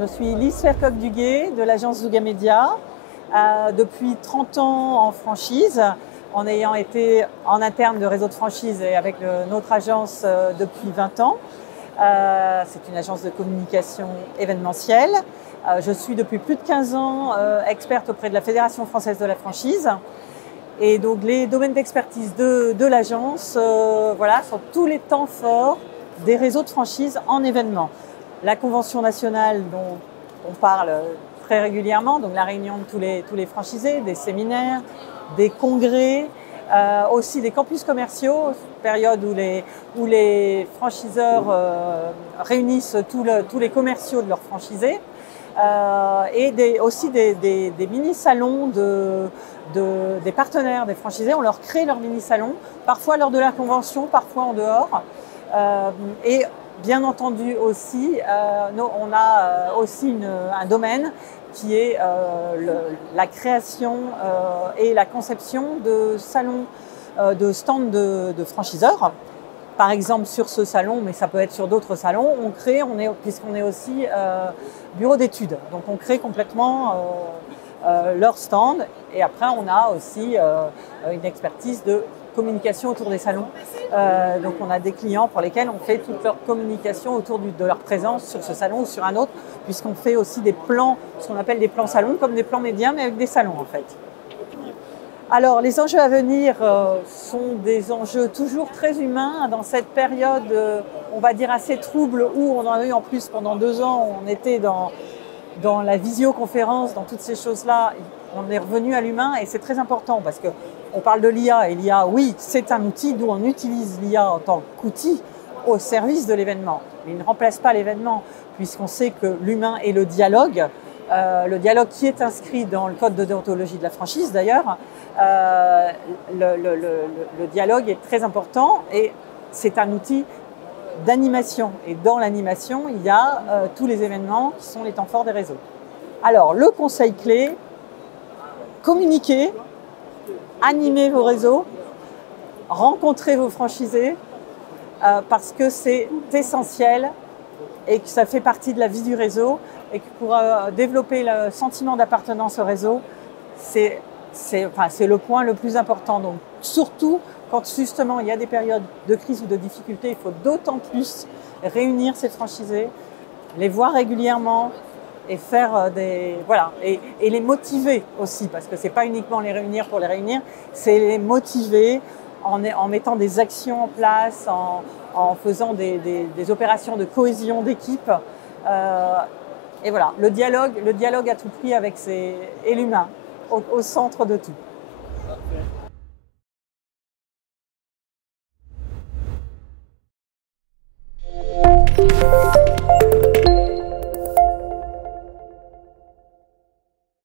Je suis Lise Fercoq-Duguet de l'agence Zouga Média, depuis 30 ans en franchise, en ayant été en interne de réseau de franchise et avec notre agence depuis 20 ans. C'est une agence de communication événementielle. Je suis depuis plus de 15 ans experte auprès de la Fédération française de la franchise. Et donc les domaines d'expertise de l'agence sont tous les temps forts des réseaux de franchise en événements. La convention nationale dont on parle très régulièrement, donc la réunion de tous les franchisés, des séminaires, des congrès, aussi des campus commerciaux, période où les franchiseurs réunissent tous les commerciaux de leurs franchisés, et aussi des mini-salons des partenaires des franchisés. On leur crée leur mini-salon, parfois lors de la convention, parfois en dehors. Et bien entendu aussi, on a aussi un domaine qui est la création et la conception de salons, de stands de franchiseurs. Par exemple sur ce salon, mais ça peut être sur d'autres salons, puisqu'on est aussi bureau d'études. Donc on crée complètement leur stand, et après on a aussi une expertise de communication autour des salons. Donc on a des clients pour lesquels on fait toute leur communication autour de leur présence sur ce salon ou sur un autre, puisqu'on fait aussi des plans, ce qu'on appelle des plans salons, comme des plans médias, mais avec des salons en fait. Alors les enjeux à venir sont des enjeux toujours très humains dans cette période, on va dire assez trouble, où on en a eu en plus pendant 2 ans, on était dans la visioconférence, dans toutes ces choses-là. On est revenu à l'humain, et c'est très important parce qu'on parle de l'IA, et l'IA, oui, c'est un outil, d'où on utilise l'IA en tant qu'outil au service de l'événement. Mais il ne remplace pas l'événement, puisqu'on sait que l'humain est le dialogue qui est inscrit dans le code de déontologie de la franchise d'ailleurs. Le dialogue est très important, et c'est un outil d'animation. Et dans l'animation, il y a tous les événements qui sont les temps forts des réseaux. Alors, le conseil clé: communiquez, animez vos réseaux, rencontrez vos franchisés, parce que c'est essentiel et que ça fait partie de la vie du réseau, et que pour développer le sentiment d'appartenance au réseau, c'est le point le plus important. Donc, surtout quand justement il y a des périodes de crise ou de difficulté, il faut d'autant plus réunir ces franchisés, les voir régulièrement et faire et les motiver aussi, parce que c'est pas uniquement les réunir pour les réunir, c'est les motiver en mettant des actions en place, en faisant des opérations de cohésion d'équipe. Et voilà, le dialogue à tout prix et l'humain au centre de tout.